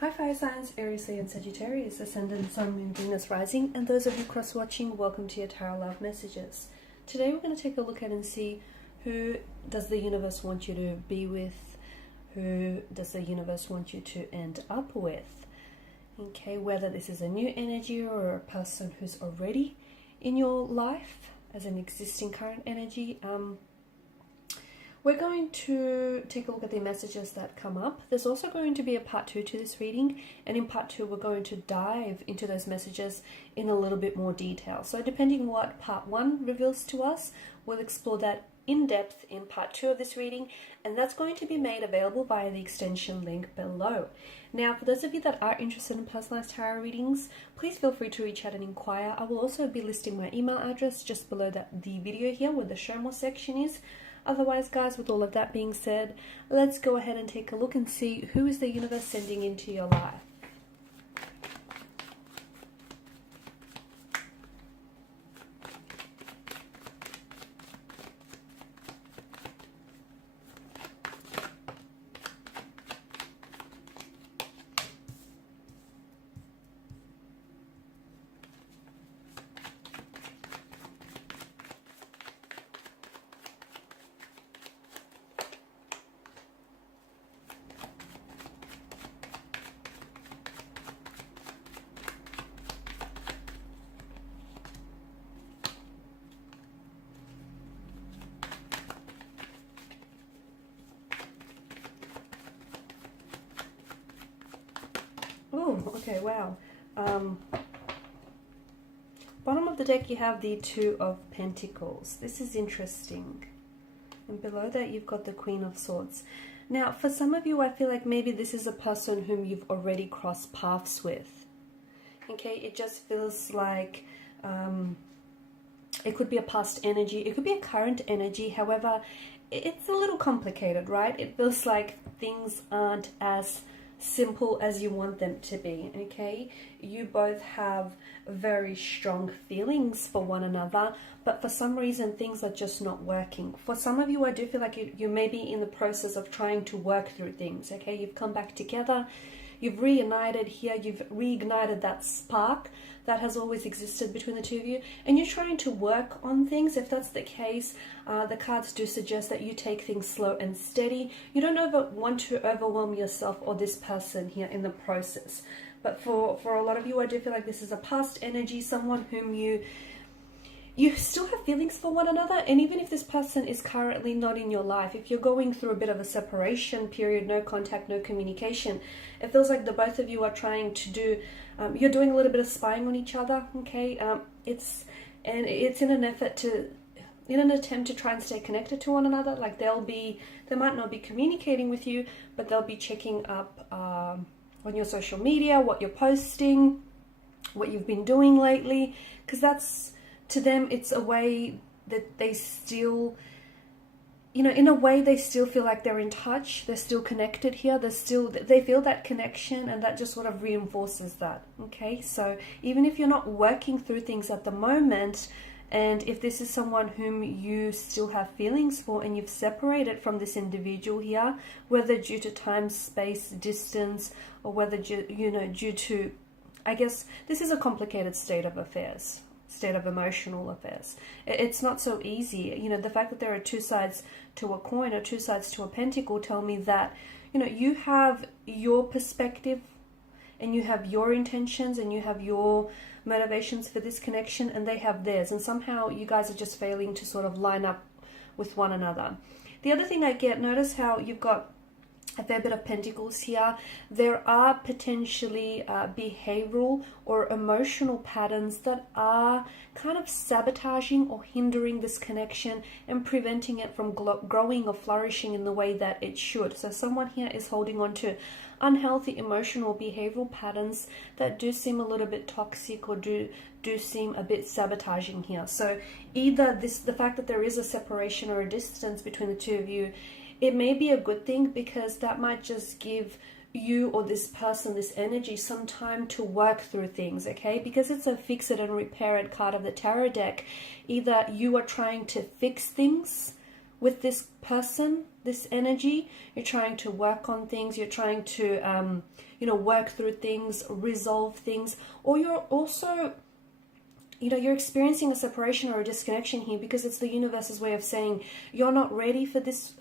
Hi fire signs, Aries, Leo and Sagittarius, Ascendant, Sun, Moon, Venus, Rising, and those of you cross-watching, welcome to your Tarot Love Messages. Today we're going to take a look at and see who does the universe want you to be with, who does the universe want you to end up with. Okay, whether this is a new energy or a person who's already in your life as an existing current energy. We're going to take a look at the messages that come up. There's also going to be a part 2 to this reading, and in part 2 we're going to dive into those messages in a little bit more detail. So depending what part 1 reveals to us, we'll explore that in depth in part 2 of this reading, and that's going to be made available via the extension link below. Now, for those of you that are interested in personalized tarot readings, please feel free to reach out and inquire. I will also be listing my email address just below the video here where the show more section is. Otherwise, guys, with all of that being said, let's go ahead and take a look and see who is the universe sending into your life. Oh, okay, wow. Bottom of the deck you have the Two of Pentacles. This is interesting. And below that you've got the Queen of Swords. Now, for some of you, I feel like maybe this is a person whom you've already crossed paths with. Okay, it just feels like it could be a past energy. It could be a current energy. However, it's a little complicated, right? It feels like things aren't as simple as you want them to be. Okay, you both have very strong feelings for one another, but for some reason things are just not working. For some of you, I do feel like you may be in the process of trying to work through things. Okay, you've come back together, you've reunited here, you've reignited that spark that has always existed between the two of you, and you're trying to work on things. If that's the case, the cards do suggest that you take things slow and steady. You don't want to overwhelm yourself or this person here in the process. But for a lot of you, I do feel like this is a past energy, someone whom you still have feelings for one another. And even if this person is currently not in your life, if you're going through a bit of a separation period, no contact, no communication, it feels like the both of you are trying to do, you're doing a little bit of spying on each other. Okay, it's in an attempt to try and stay connected to one another. Like they might not be communicating with you, but they'll be checking up on your social media, what you're posting, what you've been doing lately, because that's, to them, it's a way that they still, in a way they still feel like they're in touch, they're still connected here, they feel that connection, and that just sort of reinforces that. Okay, so even if you're not working through things at the moment, and if this is someone whom you still have feelings for and you've separated from this individual here, whether due to time, space, distance, or whether due to, I guess this is a complicated state of affairs, state of emotional affairs. It's not so easy. The fact that there are two sides to a coin or two sides to a pentacle tell me that, you have your perspective and you have your intentions and you have your motivations for this connection, and they have theirs, and somehow you guys are just failing to sort of line up with one another. The other thing I get, notice how you've got a fair bit of pentacles here. There are potentially behavioral or emotional patterns that are kind of sabotaging or hindering this connection and preventing it from growing or flourishing in the way that it should. So someone here is holding on to unhealthy emotional behavioral patterns that do seem a little bit toxic or do seem a bit sabotaging here. So either the fact that there is a separation or a distance between the two of you, it may be a good thing, because that might just give you or this person, this energy, some time to work through things. Okay, because it's a fix it and repair it card of the tarot deck. Either you are trying to fix things with this person, this energy. You're trying to work on things, you're trying to work through things, resolve things, or you're also, you're experiencing a separation or a disconnection here, because it's the universe's way of saying you're not ready for this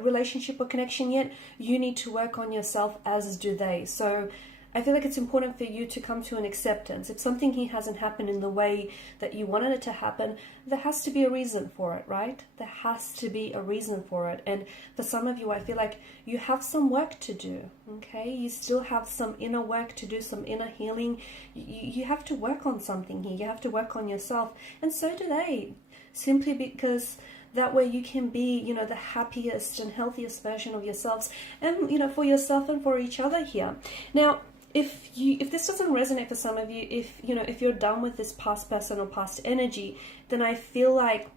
relationship or connection yet. You need to work on yourself, as do they. So I feel like it's important for you to come to an acceptance. If something here hasn't happened in the way that you wanted it to happen, there has to be a reason for it, right? There has to be a reason for it. And for some of you, I feel like you have some work to do, okay? You still have some inner work to do, some inner healing. You have to work on something here. You have to work on yourself. And so do they, simply because that way you can be, the happiest and healthiest version of yourselves, and, for yourself and for each other here. Now, if this doesn't resonate for some of you, if you're done with this past person or past energy, then I feel like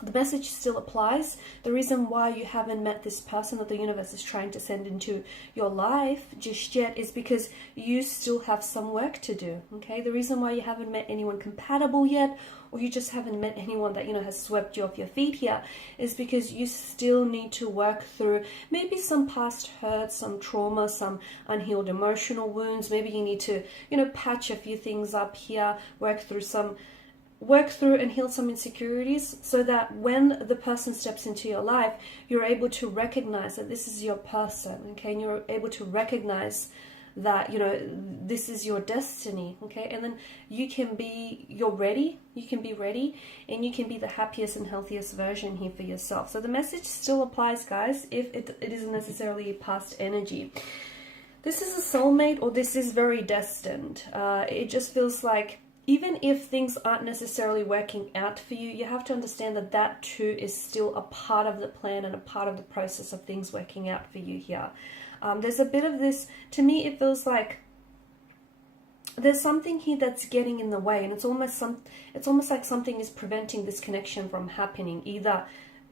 the message still applies. The reason why you haven't met this person that the universe is trying to send into your life just yet is because you still have some work to do, okay? The reason why you haven't met anyone compatible yet, or you just haven't met anyone that, has swept you off your feet here, is because you still need to work through maybe some past hurts, some trauma, some unhealed emotional wounds. Maybe you need to, patch a few things up here, work through and heal some insecurities, so that when the person steps into your life, you're able to recognize that this is your person, okay? And you're able to recognize that, this is your destiny, okay? And then you're ready, you can be ready, and you can be the happiest and healthiest version here for yourself. So the message still applies, guys, if it isn't necessarily past energy. This is a soulmate, or this is very destined. It just feels like, even if things aren't necessarily working out for you, you have to understand that that too is still a part of the plan and a part of the process of things working out for you here. There's a bit of this, to me it feels like there's something here that's getting in the way, and it's almost like something is preventing this connection from happening. Either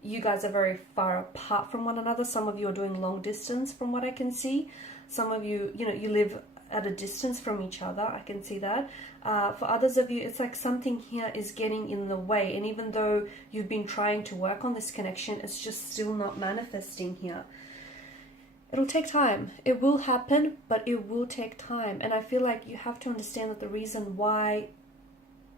you guys are very far apart from one another. Some of you are doing long distance from what I can see. Some of you, you live at a distance from each other. I can see that. For others of you, it's like something here is getting in the way, and even though you've been trying to work on this connection, it's just still not manifesting here. It'll take time. It will happen, but it will take time. And I feel like you have to understand that the reason why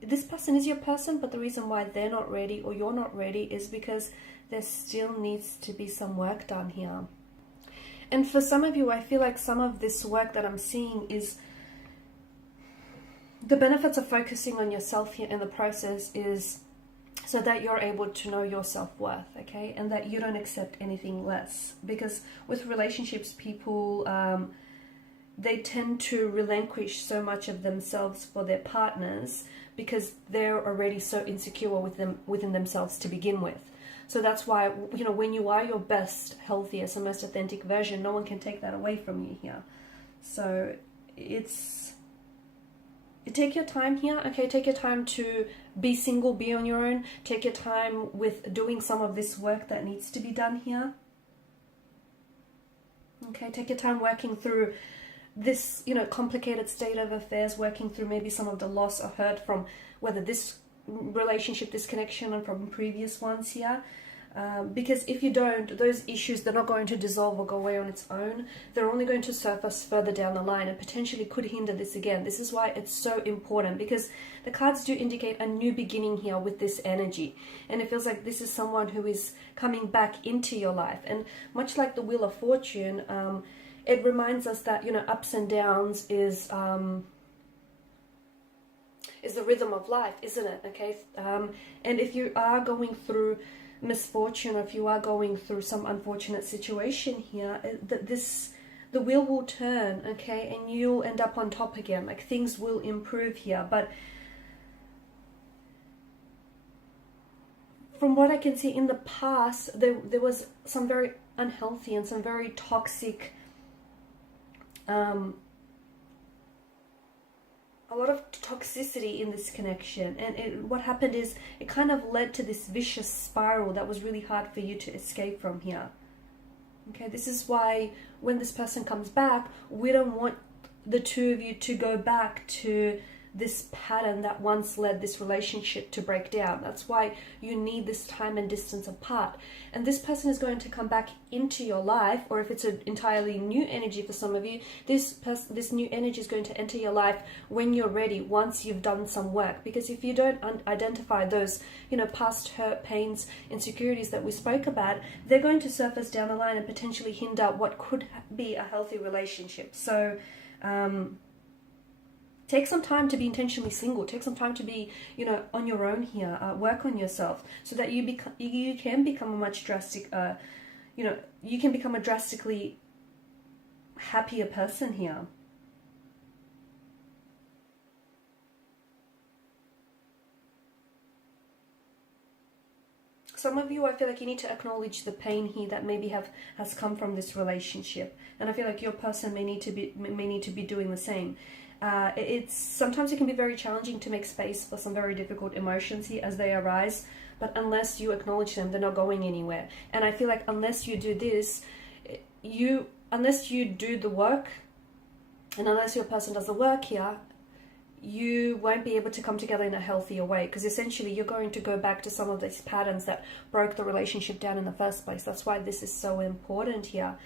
this person is your person, but the reason why they're not ready or you're not ready is because there still needs to be some work done here. And for some of you, I feel like some of this work that I'm seeing is the benefits of focusing on yourself here in the process is so that you're able to know your self-worth, okay? And that you don't accept anything less. Because with relationships, people, they tend to relinquish so much of themselves for their partners because they're already so insecure within themselves to begin with. So that's why, when you are your best, healthiest, and most authentic version, no one can take that away from you here. So take your time here, okay? Take your time to be single, be on your own. Take your time with doing some of this work that needs to be done here. Okay, take your time working through this, complicated state of affairs, working through maybe some of the loss or hurt from whether this relationship, this connection, and from previous ones here. Because if you don't, those issues, they're not going to dissolve or go away on its own. They're only going to surface further down the line and potentially could hinder this again. This is why it's so important, because the cards do indicate a new beginning here with this energy. And it feels like this is someone who is coming back into your life. And much like the Wheel of Fortune, it reminds us that, ups and downs is the rhythm of life, isn't it? Okay. And if you are going through misfortune, or if you are going through some unfortunate situation here, the wheel will turn, okay, and you'll end up on top again. Like, things will improve here. But from what I can see in the past, there was some very unhealthy and some very toxic a lot of toxicity in this connection, and what happened is it kind of led to this vicious spiral that was really hard for you to escape from here. Okay, this is why when this person comes back, we don't want the two of you to go back to this pattern that once led this relationship to break down. That's why you need this time and distance apart. And this person is going to come back into your life, or if it's an entirely new energy for some of you, this new energy is going to enter your life when you're ready, once you've done some work. Because if you don't identify those, past hurt, pains, insecurities that we spoke about, they're going to surface down the line and potentially hinder what could be a healthy relationship. So take some time to be intentionally single. Take some time to be, on your own here. Work on yourself so that you can become a much you can become a drastically happier person here. Some of you, I feel like you need to acknowledge the pain here that maybe has come from this relationship, and I feel like your person may need to be doing the same. Sometimes it can be very challenging to make space for some very difficult emotions here as they arise, but unless you acknowledge them, they're not going anywhere. And I feel like unless you do this, unless you do the work, and unless your person does the work here, you won't be able to come together in a healthier way, because essentially you're going to go back to some of these patterns that broke the relationship down in the first place. That's why this is so important here.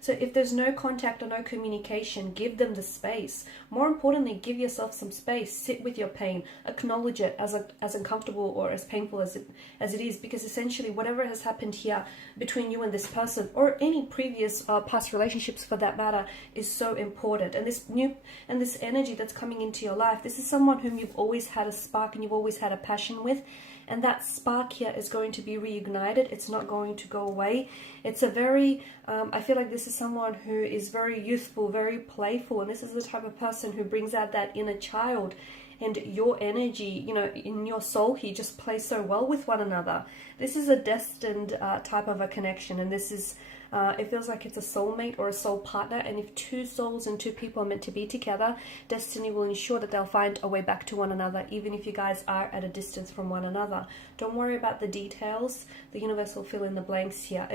So if there's no contact or no communication, give them the space. More importantly, give yourself some space. Sit with your pain. Acknowledge it as uncomfortable or as painful as it is, because essentially whatever has happened here between you and this person, or any previous past relationships for that matter, is so important. And this energy that's coming into your life, this is someone whom you've always had a spark and you've always had a passion with. And that spark here is going to be reignited. It's not going to go away. It's a very, I feel like this is someone who is very youthful, very playful. And this is the type of person who brings out that inner child. And your energy, in your soul here just plays so well with one another. This is a destined type of a connection. And this is, it feels like it's a soulmate or a soul partner. And if two souls and two people are meant to be together, destiny will ensure that they'll find a way back to one another, even if you guys are at a distance from one another. Don't worry about the details. The universe will fill in the blanks here.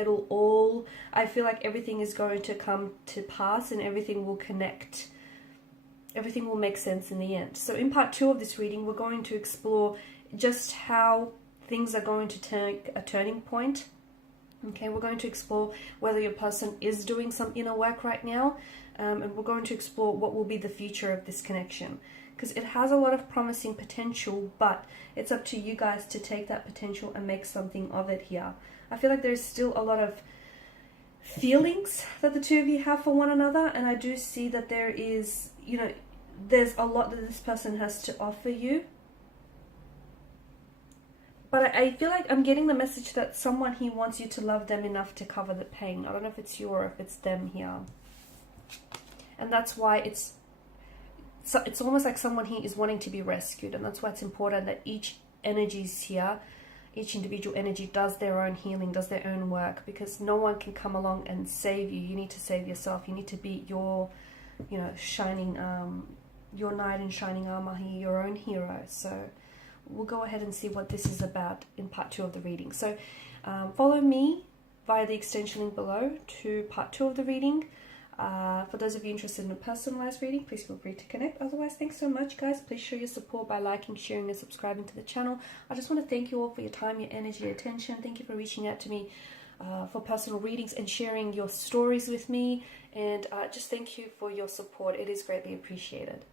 I feel like everything is going to come to pass and everything will connect. Everything will make sense in the end. So in part 2 of this reading, we're going to explore just how things are going to take a turning point. Okay, we're going to explore whether your person is doing some inner work right now, and we're going to explore what will be the future of this connection, because it has a lot of promising potential, but it's up to you guys to take that potential and make something of it here. I feel like there's still a lot of feelings that the two of you have for one another, and I do see that there is, there's a lot that this person has to offer you. But I feel like I'm getting the message that someone here wants you to love them enough to cover the pain. I don't know if it's you or if it's them here. And that's why it's almost like someone here is wanting to be rescued. And that's why it's important that each energies here, each individual energy does their own healing, does their own work. Because no one can come along and save you. You need to save yourself. You need to be your, shining, your knight in shining armor here, your own hero. So we'll go ahead and see what this is about in part 2 of the reading. So follow me via the extension link below to part 2 of the reading. For those of you interested in a personalized reading, please feel free to connect. Otherwise, thanks so much, guys. Please show your support by liking, sharing, and subscribing to the channel. I just want to thank you all for your time, your energy, your attention. Thank you for reaching out to me for personal readings and sharing your stories with me. And just thank you for your support. It is greatly appreciated.